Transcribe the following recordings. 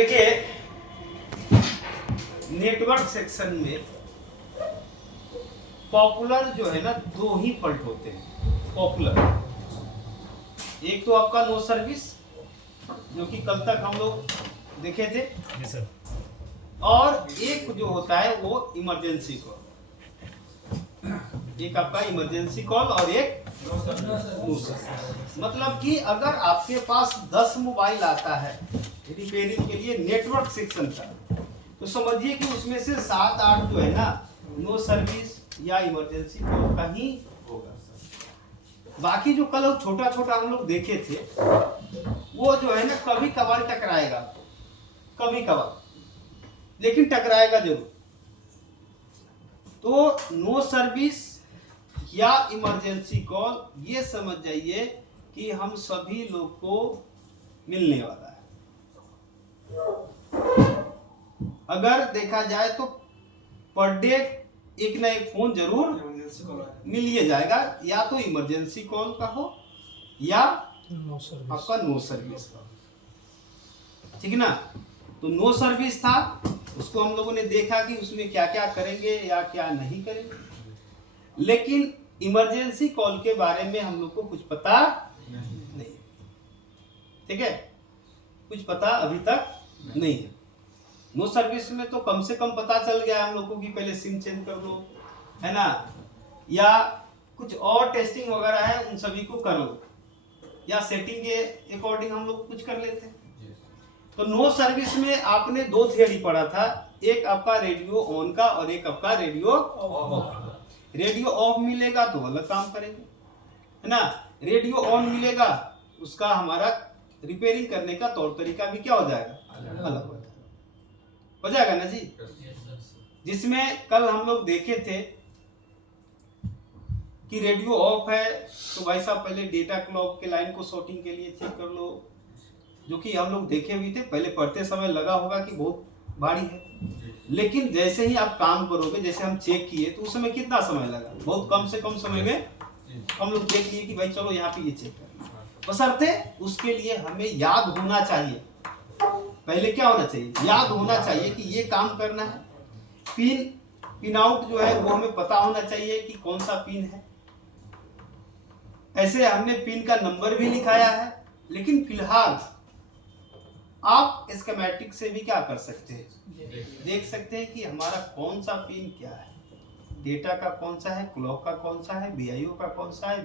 देखिए network section में popular जो है ना दो ही फॉल्ट होते हैं पॉपुलर। एक तो आपका नो सर्विस जो कि कल तक हम लोग देखे थे जी सर। और एक जो होता है वो इमरजेंसी कॉल। एक आपका इमरजेंसी कॉल और एक नो सर्विस। मतलब कि अगर आपके पास 10 मोबाइल आता है रिपेयरिंग के लिए नेटवर्क सेक्शन का, तो समझिए कि उसमें से 7-8 जो है ना नो सर्विस या इमरजेंसी कॉल का ही होगा। बाकी जो कल छोटा छोटा हम लोग देखे थे वो जो है ना कभी कभार टकराएगा, कभी कभार, लेकिन टकराएगा जरूर। तो नो सर्विस या इमरजेंसी कॉल ये समझ जाइए कि हम सभी लोग को मिलने वाला है। अगर देखा जाए तो पर डे एक ना एक फोन जरूर मिल ही जाएगा, या तो इमरजेंसी कॉल का हो या आपका नो सर्विस का, ठीक है ना। तो नो सर्विस था, उसको हम लोगों ने देखा कि उसमें क्या क्या करेंगे या क्या नहीं करेंगे, लेकिन इमरजेंसी कॉल के बारे में हम लोग को कुछ पता नहीं, ठीक है, कुछ पता अभी तक नहीं है। नो सर्विस में तो कम से कम पता चल गया हम लोग को कि पहले सिम चेंज कर लो, है ना, या कुछ और टेस्टिंग वगैरह है उन सभी को कर लो, या सेटिंग के अकॉर्डिंग हम लोग कुछ कर लेते हैं। तो नो सर्विस में आपने दो थियरी पढ़ा था, एक आपका रेडियो ऑन का और एक आपका रेडियो ऑफ। रेडियो ऑफ मिलेगा तो अलग काम करेंगे, है ना, रेडियो ऑन मिलेगा उसका हमारा रिपेयरिंग करने का तौर तरीका भी क्या हो जाएगा, अलग हो जाएगा ना जी। जिसमें कल हम लोग देखे थे कि रेडियो ऑफ है तो भाई साहब पहले डेटा क्लॉक के लाइन को शॉर्टिंग के लिए चेक कर लो, जो कि हम लोग देखे भी थे। पहले पढ़ते समय लगा होगा कि बहुत भारी है, लेकिन जैसे ही आप काम करोगे, जैसे हम चेक किए तो उस समय कितना समय लगा, बहुत कम से कम समय में हम लोग देख लिए कि भाई चलो यहाँ पे ये चेक कर। बशर्ते उसके लिए हमें याद होना चाहिए, पहले क्या होना चाहिए, याद होना चाहिए कि ये काम करना है। पिन आउट जो है वो हमें पता होना चाहिए कि कौन सा पिन है। ऐसे हमने पिन का नंबर भी लिखाया है, लेकिन फिलहाल आप स्कीमेटिक से भी क्या कर सकते हैं, देख सकते हैं कि हमारा कौन सा पिन क्या है, डेटा का कौन सा है, क्लॉक का कौन सा है, बीआईओ का कौन सा है,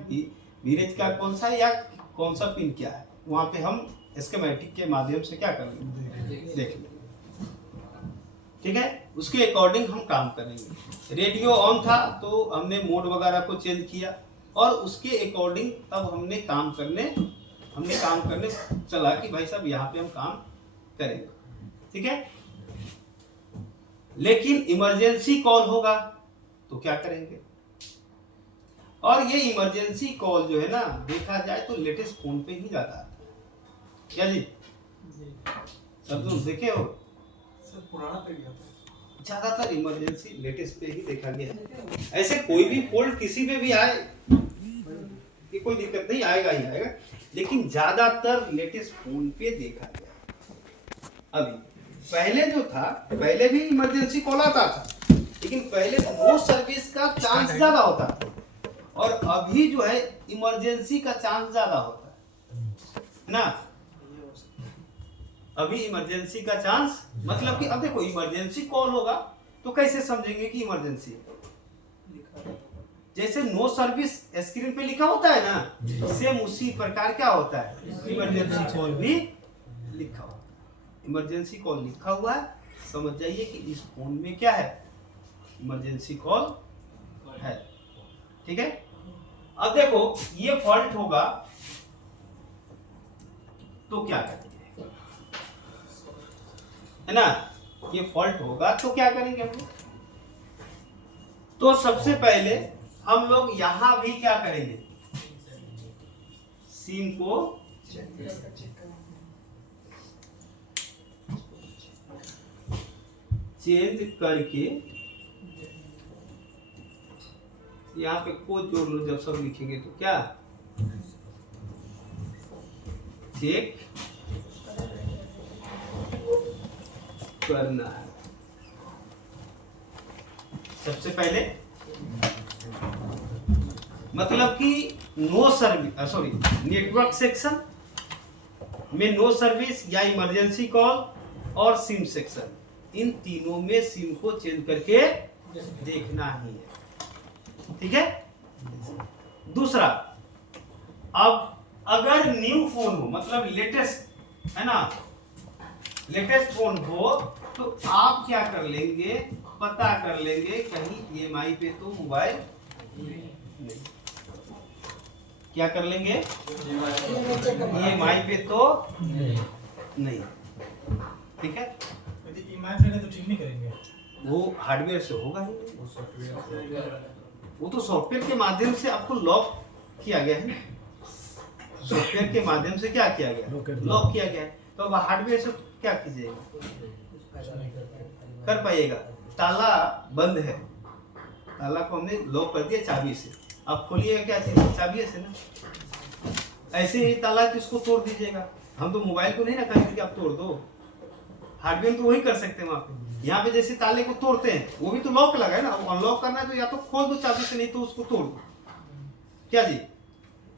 वीरेज का कौन सा है, या कौन सा पिन क्या है। वहां पे हम स्कीमेटिक के माध्यम से क्या कर लेंगे, देख लेंगे, ठीक है। उसके अकॉर्डिंग हम काम करेंगे। रेडियो ऑन था तो हमने मोड वगैरह को चेंज किया और उसके अकॉर्डिंग तब हमने काम करने चला कि भाई साहब यहाँ पे हम काम करेंगे, ठीक है। लेकिन इमरजेंसी कॉल होगा तो क्या करेंगे, और ये इमरजेंसी कॉल जो है ना देखा जाए तो लेटेस्ट फोन पे ही जाता है, क्या जी, सब तुम देखे हो, सर पुराना पे गया था, ज्यादातर इमरजेंसी लेटेस्ट पे ही देखा गया है। ऐसे कोई भी फॉल्ट किसी पे भी आए कि कोई दिक्कत नहीं, आएगा ही आएगा, लेकिन ज्यादातर लेटेस्ट फोन पे देखा गया। अभी पहले जो था, पहले भी इमरजेंसी कॉल आता था, लेकिन पहले नो सर्विस का चांस ज्यादा होता था, और अभी जो है इमरजेंसी का चांस ज्यादा होता है ना। अभी इमरजेंसी का चांस, मतलब कि अब देखो इमरजेंसी कॉल होगा तो कैसे समझेंगे कि इमरजेंसी है, जैसे नो सर्विस स्क्रीन पे लिखा होता है ना, सेम उसी प्रकार क्या होता है इमरजेंसी कॉल भी लिखा हुआ। इमरजेंसी कॉल लिखा हुआ है, समझ जाइए कि इस फोन में क्या है, इमरजेंसी कॉल है, ठीक है। अब देखो ये फॉल्ट होगा तो क्या करेंगे, है ना, ये फॉल्ट होगा तो क्या करेंगे हम लोग। तो सबसे पहले हम लोग यहां भी क्या करेंगे, सिम को चेंज करके यहाँ पे कोड जोड़ लो, जब सब लिखेंगे तो क्या, चेक करना है। सबसे पहले मतलब कि no service, sorry, network section में नो सर्विस या इमरजेंसी कॉल और सिम सेक्शन, इन तीनों में सिम को चेंज करके देखना ही है। ठीक है। दूसरा, अब अगर न्यू फोन हो, मतलब लेटेस्ट है ना, लेटेस्ट फोन हो, तो आप क्या कर लेंगे, पता कर लेंगे कहीं ईएमआई पे तो मोबाइल नहीं, क्या कर लेंगे, ईएमआई पे तो नहीं। ठीक है। यदि ईएमआई पे तो ठीक नहीं करेंगे, वो हार्डवेयर से होगा ही, वो तो सॉफ्टवेयर के माध्यम से आपको लॉक किया गया है ना, सॉफ्टवेयर के माध्यम से क्या किया गया, लॉक किया गया है। तो अब हार्डवेयर से क्या कीजिएगा, कर पाइएगा, ताला बंद है, ताला को हमने लॉक कर दिया चाबी से, आप खोलिएगा क्या चीज, चाबी से ना। ऐसे ही ताला किसको तोड़ दीजिएगा, हम तो मोबाइल को नहीं ना कहेंगे कि आप तोड़ दो, हार्डवेयर तो वही कर सकते हैं वहां पे। यहाँ पे जैसे ताले को तोड़ते हैं, वो भी तो लॉक लगा है ना, अनलॉक करना है तो या तो खोल दो चाबी से, नहीं तो उसको तोड़ दो, क्या जी।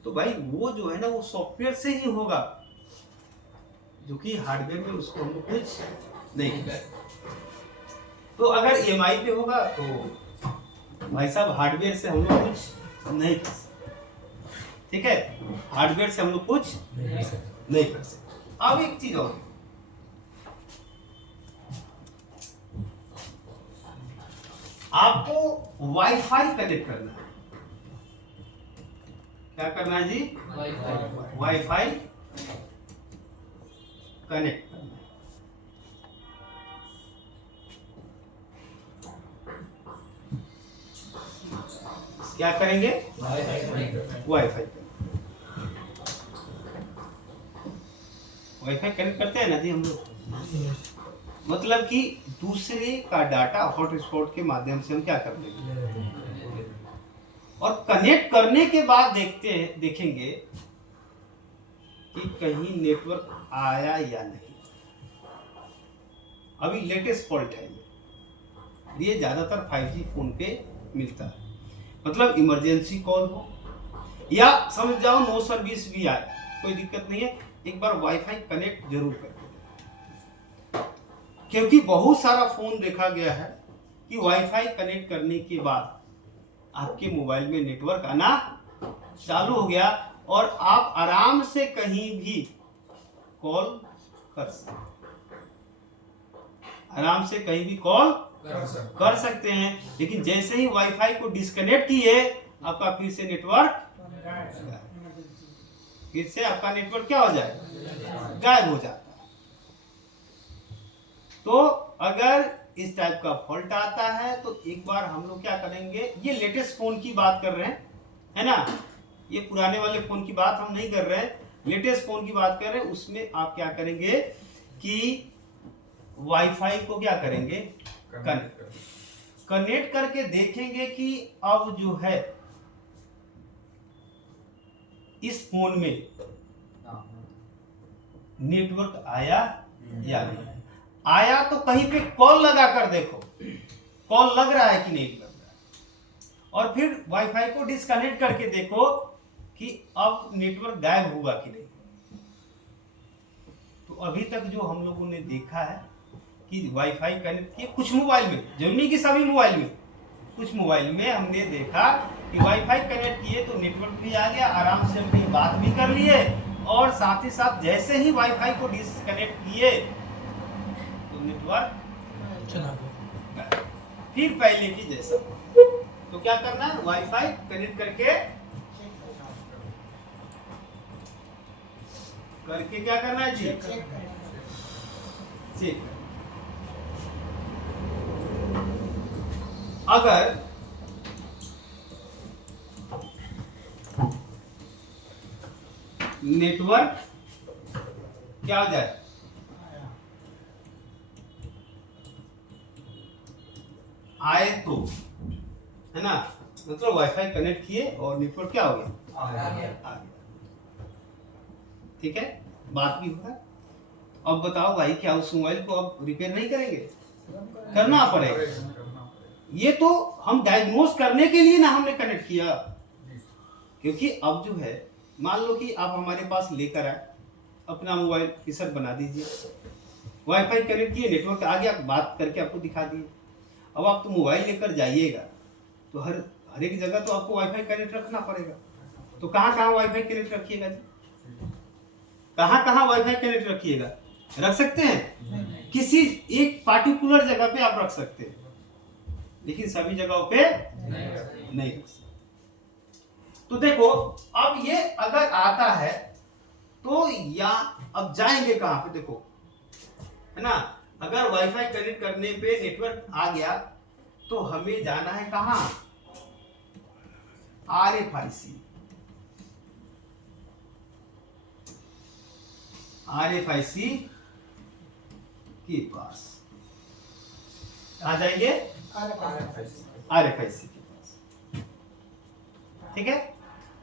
तो भाई वो जो है ना, वो सॉफ्टवेयर से ही होगा, जो कि हार्डवेयर में उसको हम लोग कुछ नहीं कर। तो अगर ईएमआई पे होगा तो भाई साहब हार्डवेयर से हम लोग कुछ नहीं कर सकते। ठीक है, हार्डवेयर से हम लोग कुछ नहीं कर सकते। अब एक चीज और, आपको वाईफाई कनेक्ट करना है। क्या करना है जी, वाईफाई कनेक्ट करना है। क्या करेंगे, वाईफाई कनेक्ट करते हैं ना जी हम लोग, मतलब कि दूसरे का डाटा हॉटस्पॉट के माध्यम से हम क्या कर देंगे, और कनेक्ट करने के बाद देखेंगे कि कहीं नेटवर्क आया या नहीं। अभी लेटेस्ट फॉल्ट है ये ज्यादातर 5G फोन पे मिलता है, मतलब इमरजेंसी कॉल हो या समझ जाओ नो सर्विस भी आए, कोई दिक्कत नहीं है, एक बार वाईफाई कनेक्ट जरूर कर दें। क्योंकि बहुत सारा फोन देखा गया है कि वाईफाई कनेक्ट करने के बाद आपके मोबाइल में नेटवर्क आना चालू हो गया और आप आराम से कहीं भी कॉल कर सकते, आराम से कहीं भी कॉल कर सकते हैं। लेकिन जैसे ही वाईफाई को डिस्कनेक्ट किए, आपका फिर से नेटवर्क, फिर से आपका नेटवर्क क्या हो जाएगा, गायब हो जाता है। तो अगर इस टाइप का फॉल्ट आता है तो एक बार हम लोग क्या करेंगे, ये लेटेस्ट फोन की बात कर रहे हैं है ना, ये पुराने वाले फोन की बात हम नहीं कर रहे हैं, लेटेस्ट फोन की बात कर रहे हैं। उसमें आप क्या करेंगे कि वाईफाई को क्या करेंगे, कनेक्ट करके देखेंगे कि अब जो है इस फोन में नेटवर्क आया या नहीं आया। तो कहीं पे कॉल लगा कर देखो, कॉल लग रहा है कि नहीं लग रहा है, और फिर वाईफाई को डिस्कनेक्ट करके देखो कि अब नेटवर्क गायब हुआ कि नहीं। तो अभी तक जो हम लोगों ने देखा है कि वाईफाई कनेक्ट किए कुछ मोबाइल में, जरूरी नहीं कि सभी मोबाइल में, कुछ मोबाइल में हमने देखा कि वाईफाई कनेक्ट किए तो नेटवर्क भी आ गया, आराम से हम कहीं बात भी कर लिए, और साथ ही साथ जैसे ही वाईफाई को डिस्कनेक्ट किए तो नेटवर्क चला गया, फिर पहले की जैसा। तो क्या करना है, वाईफाई कनेक्ट करके क्या करना है जी, चेक। अगर नेटवर्क क्या हो जाए, आए तो है ना, मतलब वाईफाई कनेक्ट किए और नेटवर्क क्या हो गया, आ गया। ठीक है, बात भी हो रहा है। अब बताओ भाई, क्या उस मोबाइल को अब रिपेयर नहीं करेंगे? करना पड़ेगा। ये तो हम डायग्नोस करने के लिए ना हमने कनेक्ट किया, क्योंकि अब जो है मान लो कि आप हमारे पास लेकर आए अपना मोबाइल, फीचर बना दीजिए, वाईफाई कनेक्ट किए, नेटवर्क आ गया, बात करके आपको दिखा दिए। अब आप तो मोबाइल लेकर जाइएगा तो हर एक जगह तो आपको वाईफाई कनेक्ट रखना पड़ेगा। तो कहाँ कहाँ वाईफाई कनेक्ट रखिएगा जी? कहाँ कहाँ वाईफाई कनेक्ट रखिएगा? रख सकते हैं? किसी एक पार्टिकुलर जगह पे आप रख सकते हैं, लेकिन सभी जगहों पे नहीं रख सकते। तो देखो, अब ये अगर आता है तो या अब जाएंगे कहां पे? देखो, है ना, अगर वाईफाई कनेक्ट करने पे नेटवर्क आ गया तो हमें जाना है कहां? RFIC। RFIC के पास आ जाएंगे, RFIC के पास, ठीक है।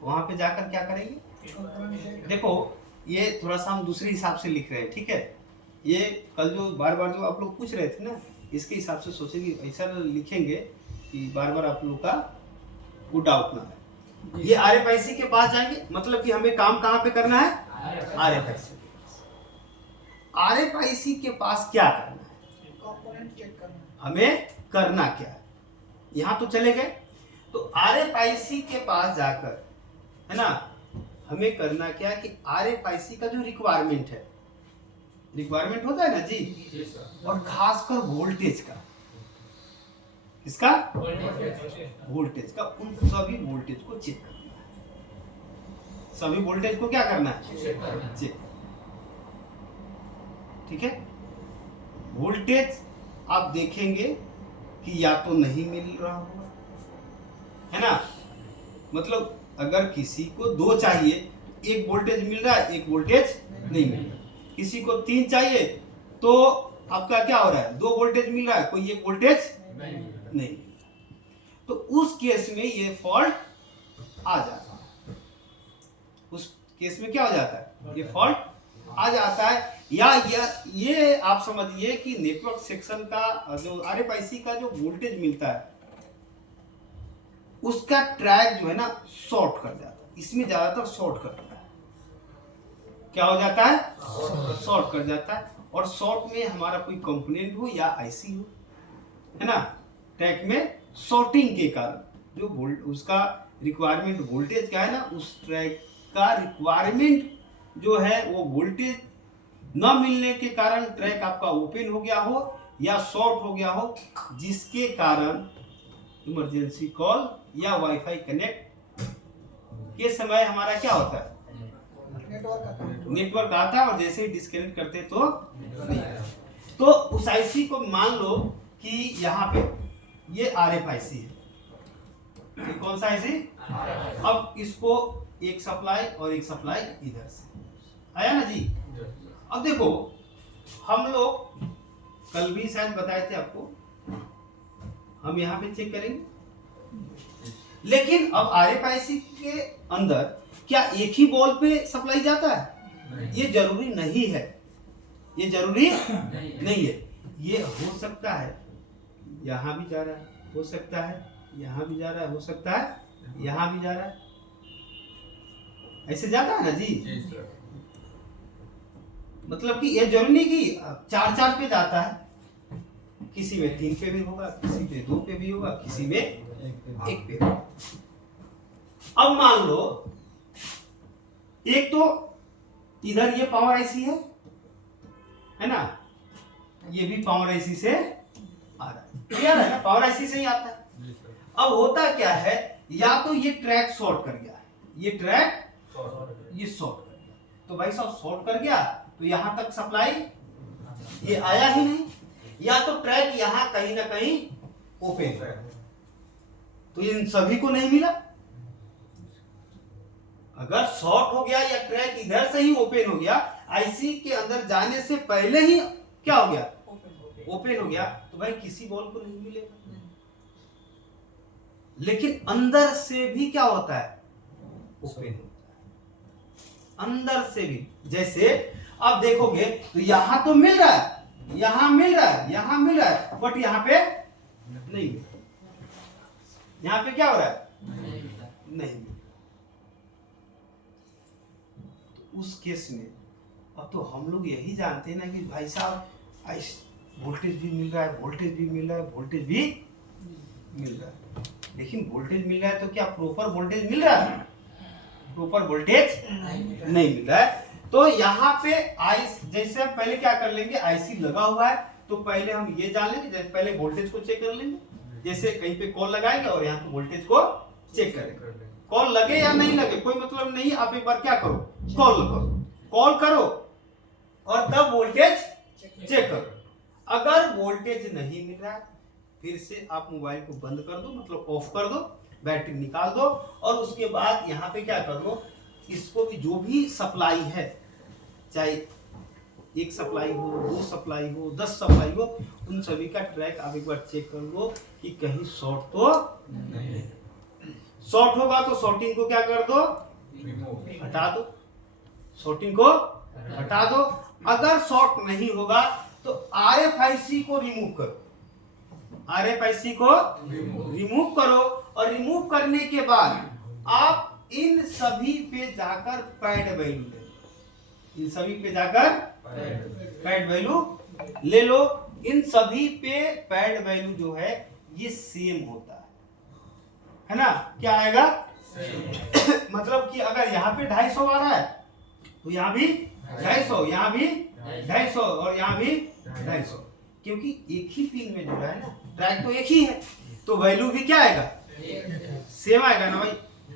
वहां पे जाकर क्या करेंगे? देखो, ये थोड़ा सा हम दूसरे हिसाब से लिख रहे हैं, ठीक है। ये कल जो बार बार जो आप लोग पूछ रहे थे ना, इसके हिसाब से सोचेंगे, ऐसा लिखेंगे कि बार बार आप लोग का वो डाउट ना है। ये RFIC के पास जाएंगे, मतलब कि हमें काम कहाँ पे करना है? RFIC के पास। RFIC के पास क्या करना है? कंपोनेंट चेक करना। हमें करना क्या है? यहाँ तो चले गए, तो RFIC के पास जाकर, है ना, हमें करना क्या है कि RFIC का जो रिक्वायरमेंट है, रिक्वायरमेंट होता है ना जी, और खासकर वोल्टेज का, इसका वोल्टेज का, उन सभी वोल्टेज को चेक करना है। सभी वोल्टेज को क्या करना है? चेक। ठीक है। वोल्टेज आप देखेंगे कि या तो नहीं मिल रहा होगा, है ना, मतलब अगर किसी को 2 चाहिए तो एक वोल्टेज मिल रहा है, एक वोल्टेज नहीं मिल रहा। किसी को 3 चाहिए तो आपका क्या हो रहा है? 2 वोल्टेज मिल रहा है, कोई एक वोल्टेज नहीं। तो उस केस में ये फॉल्ट आ जाता है। उस केस में क्या हो जाता है? ये फॉल्ट आ जाता है। या ये आप समझिए कि नेटवर्क सेक्शन का जो RFIC का जो वोल्टेज मिलता है, उसका ट्रैक जो है ना शॉर्ट कर जाता है। इसमें ज्यादातर शॉर्ट कर जाता है। क्या हो जाता है? शॉर्ट कर जाता है। और शॉर्ट में हमारा कोई कंपोनेंट हो या IC हो, है ना, ट्रैक में शॉर्टिंग के कारण जो उसका रिक्वायरमेंट वोल्टेज का है ना, उस ट्रैक का रिक्वायरमेंट जो है वो वोल्टेज न मिलने के कारण ट्रैक आपका ओपन हो गया हो या शॉर्ट हो गया हो, जिसके कारण इमरजेंसी कॉल या वाईफाई कनेक्ट के समय हमारा क्या होता है? नेटवर्क आता है, और जैसे ही डिस्कनेक्ट करते तो नहीं। तो उस IC को मान लो कि यहाँ पे ये RFIC है, ये कौन सा IC? अब इसको एक सप्लाई और एक सप्लाई इधर से आया ना जी। अब देखो, हम लोग कल भी शायद बताए थे आपको, हम यहाँ पे चेक करेंगे, लेकिन अब RFIC के अंदर क्या एक ही बॉल पे सप्लाई जाता है? ये जरूरी नहीं है, ये जरूरी नहीं है। ये हो सकता है यहाँ भी जा रहा है, हो सकता है यहाँ भी जा रहा है, हो सकता है यहाँ भी जा रहा है, ऐसे जाता है ना जी। मतलब कि ये जरूरी नहीं कि 4 पे जाता है, किसी में 3 पे भी होगा, किसी में 2 पे भी होगा, किसी में 1 पे होगा। अब मान लो एक तो इधर ये पावर IC है ना, ये भी पावर IC से आ रहा है, क्लियर है ना, पावर IC से ही आता है। अब होता क्या है, या तो ये ट्रैक शॉर्ट कर गया है, ये ट्रैक ये शॉर्ट कर गया, तो भाई साहब शॉर्ट कर गया तो यहां तक सप्लाई ये आया ही नहीं, या तो ट्रैक यहां कहीं ना कहीं ओपन है, तो इन सभी को नहीं मिला। अगर शॉर्ट हो गया या ट्रैक इधर से ही ओपन हो गया, IC के अंदर जाने से पहले ही क्या हो गया? ओपन हो गया, तो भाई किसी बॉल को नहीं मिलेगा। लेकिन अंदर से भी क्या होता है? ओपन होता है अंदर से भी। जैसे अब देखोगे तो यहाँ तो मिल रहा है, यहाँ मिल रहा है, यहाँ मिल रहा है, बट यहाँ पे नहीं मिल रहा। यहाँ पे क्या हो रहा है? नहीं। तो उस केस में अब तो हम लोग यही जानते हैं ना कि भाई साहब वोल्टेज भी मिल रहा है, वोल्टेज भी मिल रहा है, वोल्टेज भी मिल रहा है, लेकिन वोल्टेज मिल रहा है तो क्या प्रॉपर वोल्टेज मिल रहा है? प्रॉपर वोल्टेज नहीं मिल रहा है। तो यहाँ पे जैसे हम पहले क्या कर लेंगे, आईसी लगा हुआ है तो पहले हम ये जान लेंगे, पहले वोल्टेज को चेक कर लेंगे। जैसे कहीं पे कॉल लगाएंगे और यहाँ पे वोल्टेज को चेक करेंगे, कॉल लगे या नहीं लगे कोई मतलब नहीं, आप एक बार क्या करो, कॉल करो और तब वोल्टेज चेक करो। अगर वोल्टेज नहीं मिल रहा है फिर से आप मोबाइल को बंद कर दो, मतलब ऑफ कर दो, बैटरी निकाल दो और उसके बाद यहाँ पे क्या कर लो, इसको भी जो भी सप्लाई है, चाहे एक सप्लाई हो, 2 सप्लाई हो, 10 सप्लाई हो, उन सभी का ट्रैक आप एक बार चेक कर लो कि कहीं शॉर्ट तो नहीं। शॉर्ट होगा तो शॉर्टिंग को क्या कर दो, हटा दो, शॉर्टिंग को हटा दो। अगर शॉर्ट नहीं होगा तो RFIC को रिमूव करो, RFIC को रिमूव करो और रिमूव करने के बाद आप इन सभी पे जाकर पैड वैल्यू ले लो, इन सभी पे जाकर पैड वैल्यू ले लो। इन सभी पे पैड वैल्यू जो है ये सेम होता है ना, क्या आएगा मतलब कि अगर यहाँ पे 250 आ रहा है तो यहाँ भी 250, यहाँ भी 250 और यहाँ भी 250, क्योंकि एक ही पिन में जुड़ा है ना, ट्रैक तो एक ही है तो वैल्यू भी क्या आएगा, सेम आएगा ना भाई।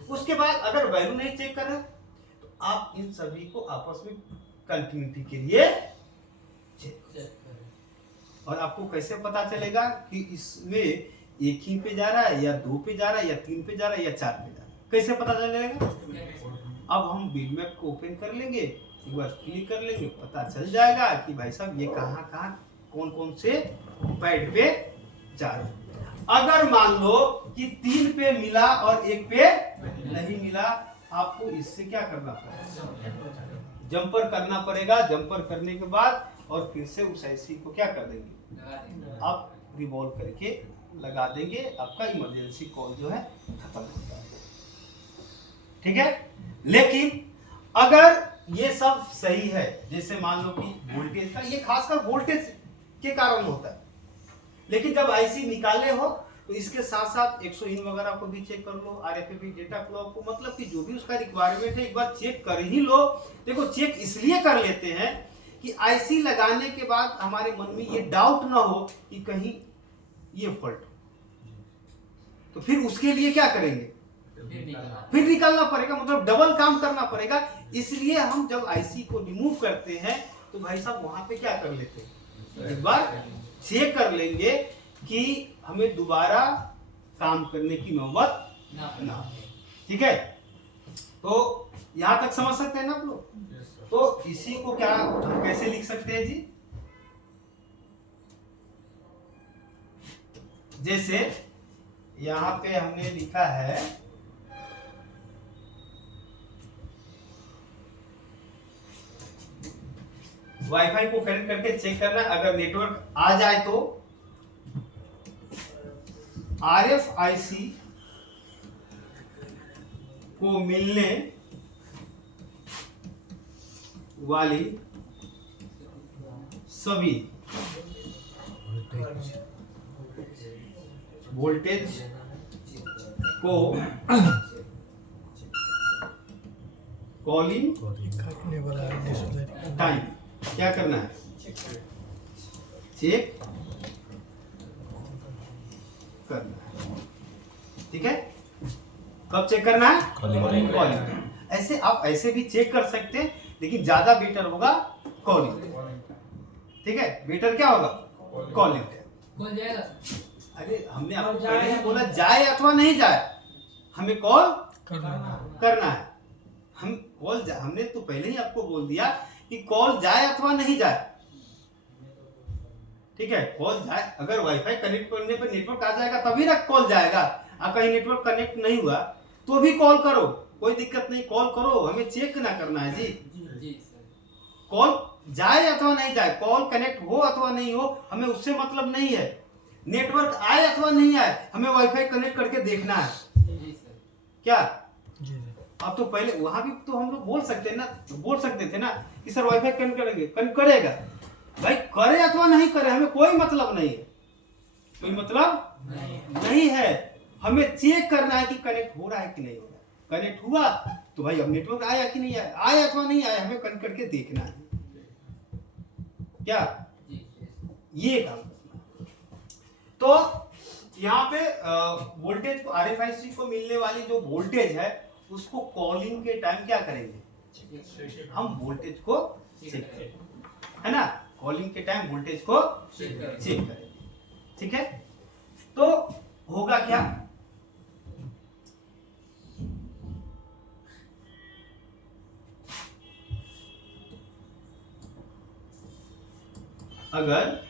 उसके बाद अगर वैल्यू नहीं चेक कर रहे तो आप इन सभी को आपस में कंटिन्यूटी के लिए चेक करें। और आपको कैसे पता चलेगा कि इसमें एक ही पे जा रहा है या 2 पे जा रहा है या 3 पे जा रहा है या 4 पे जा रहा है, कैसे पता चलेगा? अब हम बिटमैप को ओपन कर लेंगे, एक बार क्लिक कर लेंगे, पता चल जाएगा कि भाई साहब ये कहाँ कौन कौन से पैड पे जा रहे हैं। अगर मान लो कि 3 पे मिला और 1 पे नहीं मिला, आपको इससे क्या करना पड़ेगा, जंपर करना पड़ेगा। जंपर करने के बाद और फिर से उस आईसी को क्या कर देंगे, आप रिवॉल्व करके लगा देंगे, आपका इमरजेंसी कॉल जो है खत्म हो जाएगा। ठीक है, लेकिन अगर ये सब सही है, जैसे मान लो कि वोल्टेज का, ये खासकर वोल्टेज के कारण होता है, लेकिन जब आईसी निकाले हो तो इसके साथ साथ 100 इन वगैरह को भी चेक कर लो, RFID डेटा क्लॉक को, मतलब कि जो भी उसका रिक्वायरमेंट है एक बार चेक कर ही लो। देखो चेक इसलिए कर लेते हैं कि आईसी लगाने के बाद हमारे मन में ये डाउट ना हो कि कहीं ये फॉल्ट, तो फिर उसके लिए क्या करेंगे, फिर निकालना पड़ेगा, मतलब डबल काम करना पड़ेगा। इसलिए हम जब आईसी को रिमूव करते हैं तो भाई साहब वहां पे क्या कर लेते हैं, एक बार चेक कर लेंगे कि हमें दोबारा काम करने की नौबत ना। ठीक है, तो यहां तक समझ सकते हैं ना आप लोग? तो इसी को क्या हम कैसे लिख सकते हैं जी, जैसे यहां पे हमने लिखा है वाईफाई को कनेक्ट करके चेक करना, अगर नेटवर्क आ जाए तो RFIC को मिलने वाली सभी वोल्टेज को कॉलिंग टाइम क्या करना है, चेक करना है। ठीक है, कब चेक करना है, कॉलिंग। ऐसे आप ऐसे भी चेक कर सकते हैं, लेकिन ज्यादा बेटर होगा कॉलिंग। ठीक है, बेटर क्या होगा, कॉलिंग। कॉल जाएगा, अरे हमने आपको पहले ही बोला जाए अथवा नहीं जाए, हमें कॉल करना है। हम कॉल हमने तो पहले ही आपको बोल दिया कि कॉल जाए अथवा नहीं जाए। ठीक है, कॉल जाए, अगर वाईफाई कनेक्ट करने पर नेटवर्क आ जाएगा तभी ना कॉल जाएगा। और कहीं नेटवर्क कनेक्ट नहीं हुआ तो भी कॉल करो, कोई दिक्कत नहीं, कॉल करो, हमें चेक ना करना है जी। कॉल जाए अथवा नहीं जाए, कॉल कनेक्ट हो अथवा नहीं हो, हमें उससे मतलब नहीं है। नेटवर्क आए अथवा नहीं आए, हमें वाईफाई कनेक्ट करके देखना है। क्या जी अब तो पहले वहां भी तो हम लोग बोल सकते हैं ना, बोल सकते थे ना कि सर वाईफाई कनेक्ट करेंगे, कनेक्ट करेगा भाई, करे अथवा नहीं करे हमें कोई मतलब नहीं है, कोई मतलब नहीं है। हमें चेक करना है कि कनेक्ट हो रहा है कि नहीं हो रहा है। कनेक्ट हुआ तो भाई अब नेटवर्क आया कि नहीं आया, आया अथवा नहीं आया, हमें कनेक्ट करके देखना है। क्या ये काम करना। तो यहाँ पे वोल्टेज को, आरएफआईसी को मिलने वाली जो वोल्टेज है उसको कॉलिंग के टाइम क्या करेंगे, हम वोल्टेज को चेक करेंगे, है ना। कॉलिंग के टाइम वोल्टेज को चेक करेंगे, ठीक है। तो होगा क्या, अगर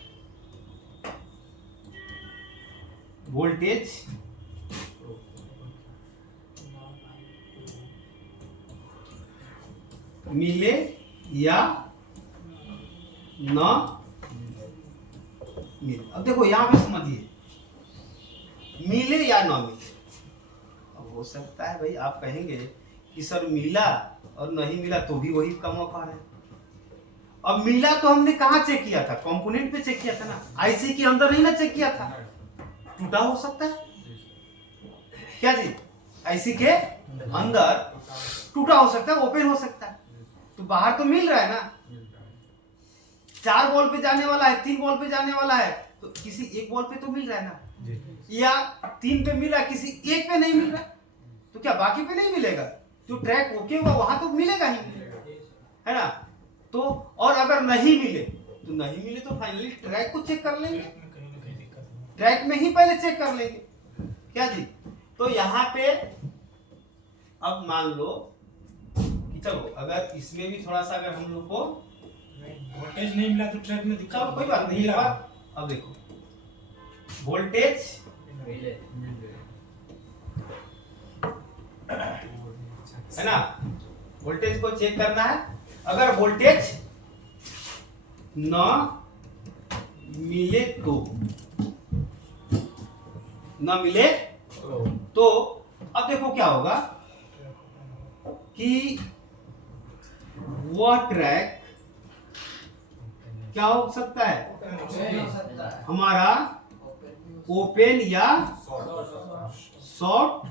वोल्टेज मिले या ना मिले, अब देखो यहां पे समझिए, मिले या ना मिले। अब हो सकता है भाई आप कहेंगे कि सर मिला और नहीं मिला तो भी वही का मौका है। अब मिला तो हमने कहाँ चेक किया था, कंपोनेंट पे चेक किया था ना, आईसी के अंदर नहीं ना चेक किया था। टूटा हो सकता है क्या जी, आईसी के अंदर टूटा हो सकता है, ओपन हो सकता है, तो बाहर तो मिल रहा है ना। 4 बॉल पे जाने वाला है, 3 बॉल पे जाने वाला है, तो किसी एक बॉल पे तो मिल रहा है ना, या 3 पे मिला, किसी एक पे नहीं मिल रहा, तो क्या बाकी पे नहीं मिलेगा। जो ट्रैक ओके हुआ वहां तो मिलेगा ही, है ना। तो और अगर नहीं मिले तो नहीं मिले तो फाइनली ट्रैक को चेक कर लेंगे, ट्रैक में ही पहले चेक कर लेंगे, क्या जी। तो यहाँ पे अब मान लो कि चलो अगर इसमें भी थोड़ा सा अगर हम लोग को वोल्टेज नहीं मिला तो ट्रैक में दिक्कत, चलो कोई बात नहीं, अब देखो वोल्टेज है ना, वोल्टेज को चेक करना है। अगर वोल्टेज ना मिले तो, ना मिले तो अब देखो क्या होगा कि वह ट्रैक क्या हो सकता है, हमारा ओपन या शॉर्ट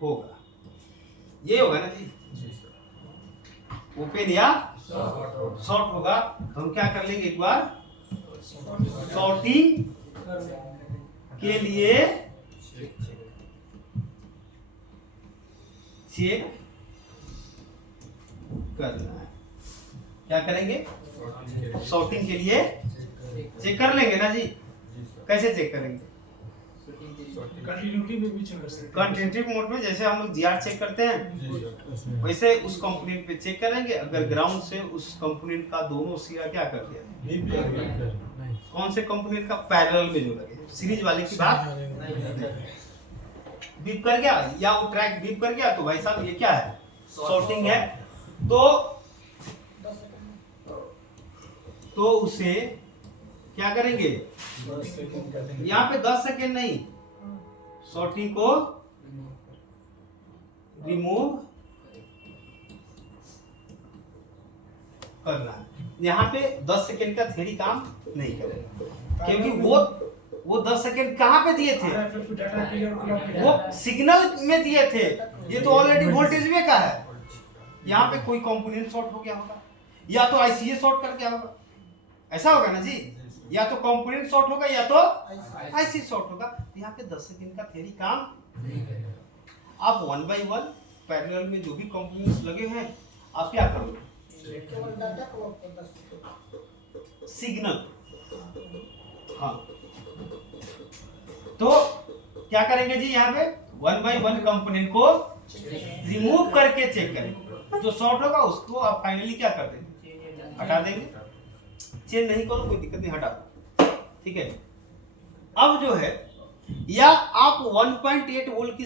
होगा, ये होगा ना जी, ओपन या शॉर्ट होगा। तो हम क्या कर लेंगे, एक बार शॉर्टिंग के लिए चेक करना है। क्या करेंगे, शॉर्टिंग के लिए चेक कर लेंगे ना जी। कैसे चेक करेंगे, कंटिन्यूटी में भी चेक कर सकते हैं। कंटिन्यूटी मोड में जैसे हम लोग जीआर चेक करते हैं वैसे उस कंपोनेंट पे चेक करेंगे। अगर ग्राउंड से उस कंपोनेंट का दोनों सिरा क्या कर दिया, कौन से कंपोनेंट का, पैरेलल में जो लगे, सीरीज वाले की बात बीप कर गया या वो ट्रैक बीप कर गया तो भाई साहब ये क्या है, शॉर्टिंग है। तो उसे क्या करेंगे, यहाँ पे 10 सेकेंड नहीं, शॉर्टिंग को रिमूव करना है। यहाँ पे 10 सेकेंड का थ्योरी काम नहीं करेगा, क्योंकि वो 10 सेकेंड कहाँ पे दिए थे, वो सिग्नल में दिए थे, ये तो ऑलरेडी वोल्टेज में का है। यहाँ पे कोई कंपोनेंट शॉर्ट हो गया होगा या तो आईसीए शॉर्ट कर गया होगा, ऐसा होगा ना जी, या तो कंपोनेंट शॉर्ट होगा या तो आईसी शॉर्ट होगा। यहाँ पे 10 सेकेंड का थ्योरी काम नहीं करेगा। आप 1 by 1 पैरेलल में जो भी कंपोनेंट्स लगे हैं आप क्या करोगे, सिग्नल, हाँ तो क्या करेंगे जी, यहाँ पे 1 by 1 कंपोनेंट को रिमूव करके चेक करेंगे। जो शॉर्ट होगा उसको आप फाइनली क्या कर देंगे, हटा देंगे। चेंज नहीं करो कोई दिक्कत नहीं, हटा दो, ठीक है। अब जो है या आप 1.8 वोल्ट की